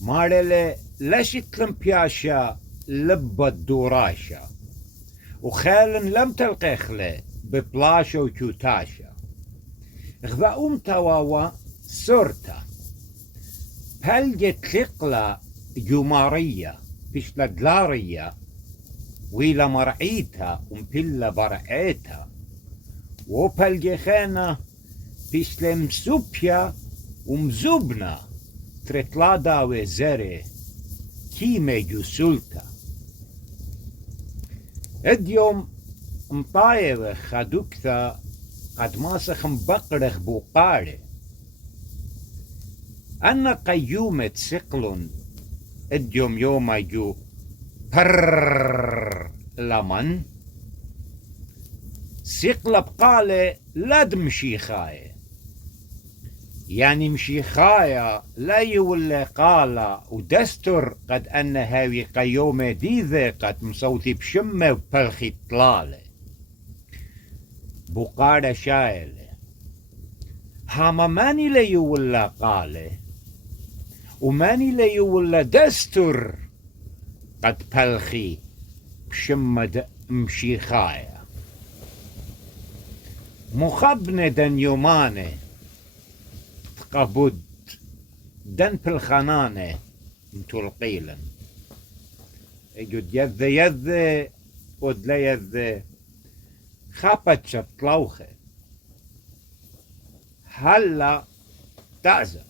Marley لشت لم بياشا لب الدوراشا وخال لم تلقخله ببلاشا وكوتاشا غذا تواوا سورتا بلجت ثقلة جمارية بيش لدلارية ويلا مرعيتا ومبلا برعيتا وبلجخانا بيش لمسوبيا ومزوبنا ترتلادا وزري كيمي جسولتا اديوم مطايرة خدوكتا قد ماسخ مبقرخ بوقاري أنا قيومة سقلن اديوم يوم يجو بر لمن سقل بقالة لد مشيخاية يعني مشيخاية لا يولي قالة ودستر قد أن هاوي قيومة ديذة قد مصوتي بشمة وبلخي طلالة بقارة شايلة هاما ماني لا يولي قالة وماني لا يولي دستر قد بلخي بشمة مشيخاية مخبنة دن يومانه تقبض دن بالخنانة متلقيلا اجد يذ ودلا يذ خابت شطلوخة هلا تعزى